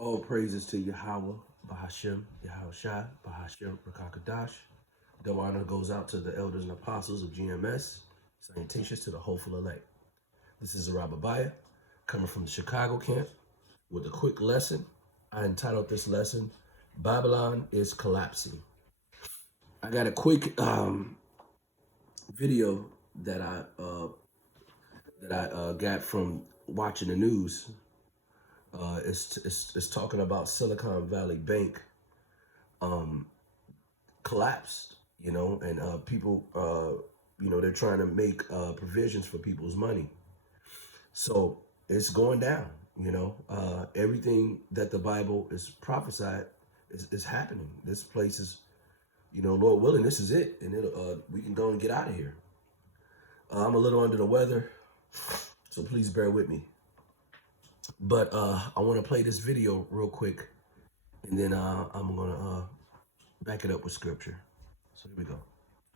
All praises to Yahweh, Bahashem, Yahushai, Bahashem, Rakakadash. Double honor goes out to the elders and apostles of GMS. Salutations to the hopeful elect. This is Zarabiah coming from the Chicago camp with a quick lesson. I entitled this lesson, Babylon is Collapsing. I got a quick video that I got from watching the news. It's talking about Silicon Valley Bank collapsed, and people, they're trying to make provisions for people's money. So it's going down, everything that the Bible is prophesied is happening. This place is, Lord willing, this is it. And we can go and get out of here. I'm a little under the weather, so please bear with me. But I want to play this video real quick, and then I'm going to back it up with scripture. So here we go.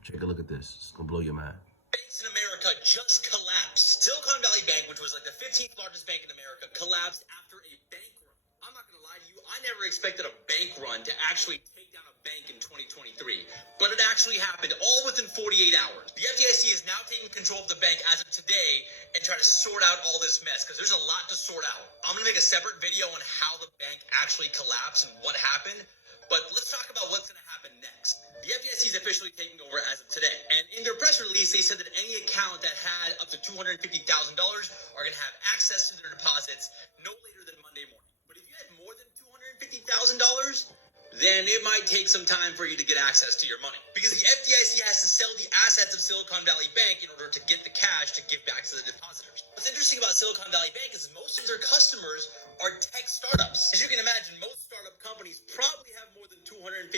Take a look at this. It's going to blow your mind. Banks in America just collapsed. Silicon Valley Bank, which was like the 15th largest bank in America, collapsed after a bank run. I'm not going to lie to you. I never expected a bank run to actually take down a bank in 2023. But it actually happened all within 48 hours. The FDIC is now taking control of the bank as of today and try to sort out all this mess because there's a lot to sort out. I'm going to make a separate video on how the bank actually collapsed and what happened. But let's talk about what's going to happen next. The FDIC is officially taking over as of today. And in their press release, they said that any account that had up to $250,000 are going to have access to their deposits no later than Monday morning. But if you had more than $250,000, then it might take some time for you to get access to your money. Because the FDIC has to sell the assets of Silicon Valley Bank in order to get the cash to give back to the depositors. What's interesting about Silicon Valley Bank is most of their customers are tech startups. As you can imagine, most startup companies probably have more than $250,000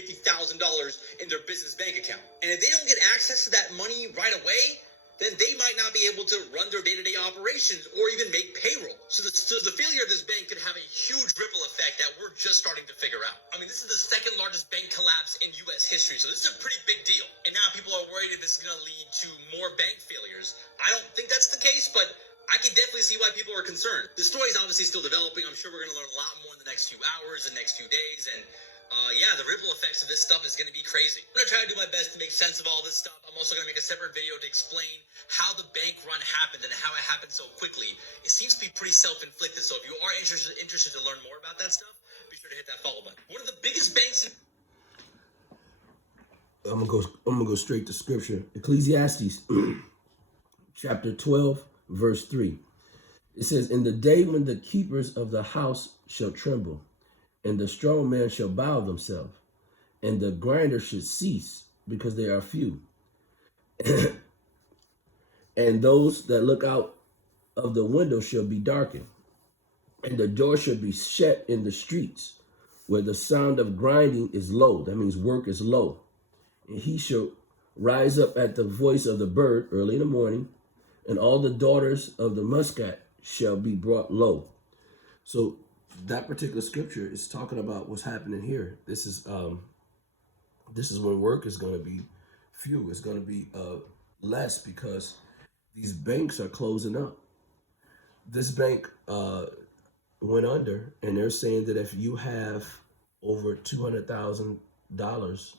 in their business bank account. And if they don't get access to that money right away, then they might not be able to run their day-to-day operations or even make payroll. So the failure of this bank could have a huge ripple effect that we're just starting to figure out. I mean, this is the second largest bank collapse in U.S. history, so this is a pretty big deal. And now people are worried if this is going to lead to more bank failures. I don't think that's the case, but I can definitely see why people are concerned. The story is obviously still developing. I'm sure we're going to learn a lot more in the next few hours, the next few days, and the ripple effects of this stuff is going to be crazy. I'm going to try to do my best to make sense of all this stuff. I'm also going to make a separate video to explain how the bank run happened and how it happened so quickly. It seems to be pretty self-inflicted, so if you are interested to learn more about that stuff, be sure to hit that follow button. One of the biggest banks I'm gonna go straight to scripture. Ecclesiastes chapter 12, verse 3. It says, "In the day when the keepers of the house shall tremble, and the strong man shall bow themselves, and the grinder should cease, because they are few. And those that look out of the window shall be darkened, and the door shall be shut in the streets, where the sound of grinding is low." That means work is low. "And he shall rise up at the voice of the bird early in the morning, and all the daughters of the muscat shall be brought low." So that particular scripture is talking about what's happening here. This is when work is going to be few. It's going to be less because these banks are closing up. This bank went under, and they're saying that if you have over $200,000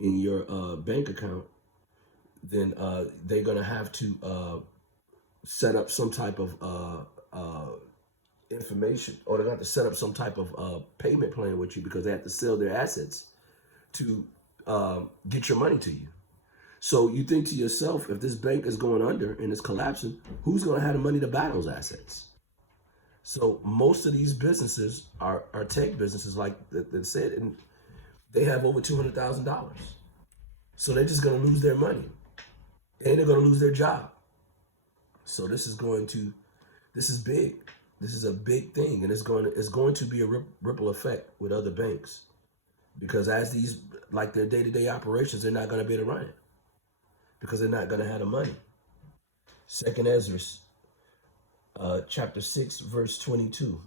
in your bank account, then they're going to have to set up some type of information, or they're going to have to set up some type of payment plan with you, because they have to sell their assets to get your money to you. So you think to yourself, if this bank is going under and it's collapsing, who's going to have the money to buy those assets? So most of these businesses are tech businesses, like that said, and they have over $200,000. So they're just going to lose their money, and they're going to lose their job. So this is big. This is a big thing, and it's going to be a ripple effect with other banks, because as these, like their day-to-day operations, they're not going to be able to run it because they're not going to have the money. Second Ezra, chapter 6, verse 22.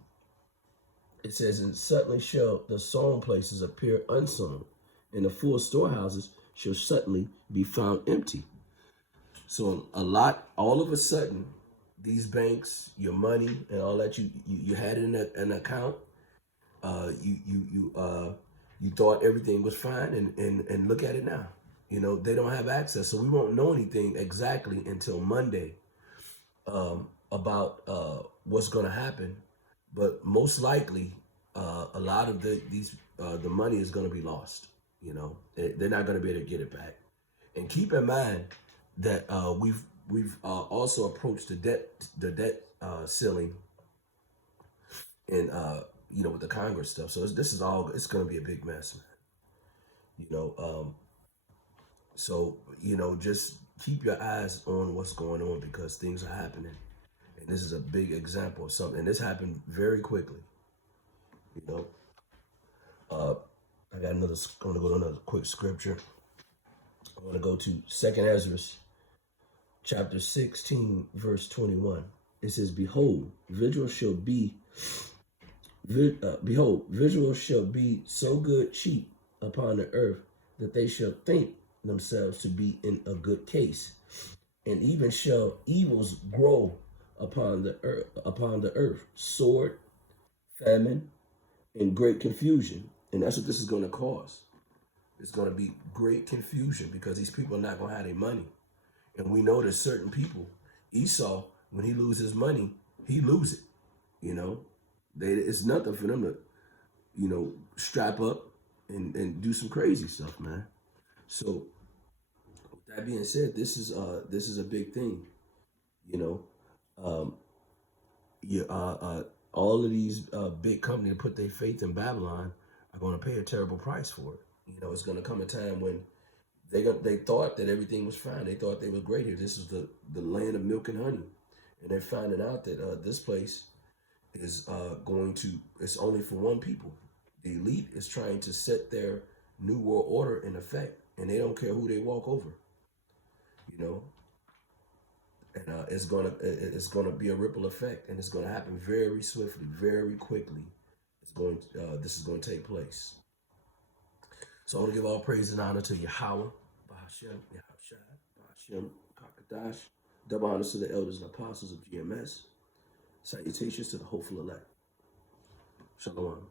It says, "And suddenly shall the sown places appear unsown, and the full storehouses shall suddenly be found empty." So all of a sudden, these banks, your money and all that you had in an account, You thought everything was fine, and look at it now. You know, they don't have access, so we won't know anything exactly until Monday about what's going to happen. But most likely, a lot of the money is going to be lost. You know, they're not going to be able to get it back. And keep in mind that we've also approached the debt ceiling, and you know, with the Congress stuff. So this is all, it's going to be a big mess, man. You know, so you know, just keep your eyes on what's going on because things are happening, and this is a big example of something. And this happened very quickly. You know, I got another. I'm gonna go to another quick scripture. I'm gonna go to Second Ezra, chapter 16, verse 21. It says, behold, visual shall be so good cheap upon the earth that they shall think themselves to be in a good case, and even shall evils grow upon the earth, sword, famine, and great confusion. And that's what this is going to cause. It's going to be great confusion because these people are not going to have their money. And we know there's certain people. Esau, when he loses money, he lose it. You know, it's nothing for them to, you know, strap up and do some crazy stuff, man. So with that being said, this is a big thing. You know, yeah, all of these big companies that put their faith in Babylon are going to pay a terrible price for it. You know, it's going to come a time when they thought that everything was fine. They thought they were great here. This is the land of milk and honey, and they're finding out that this place is it's only for one people. The elite is trying to set their new world order in effect, and they don't care who they walk over. You know, and it's gonna be a ripple effect, and it's gonna happen very swiftly, very quickly. This is going to take place. So I want to give all praise and honor to Yahweh, Bahashem, Yahushua, Bahashem, Kakadash. Double honors to the elders and apostles of GMS. Salutations to the hopeful elect. Shalom.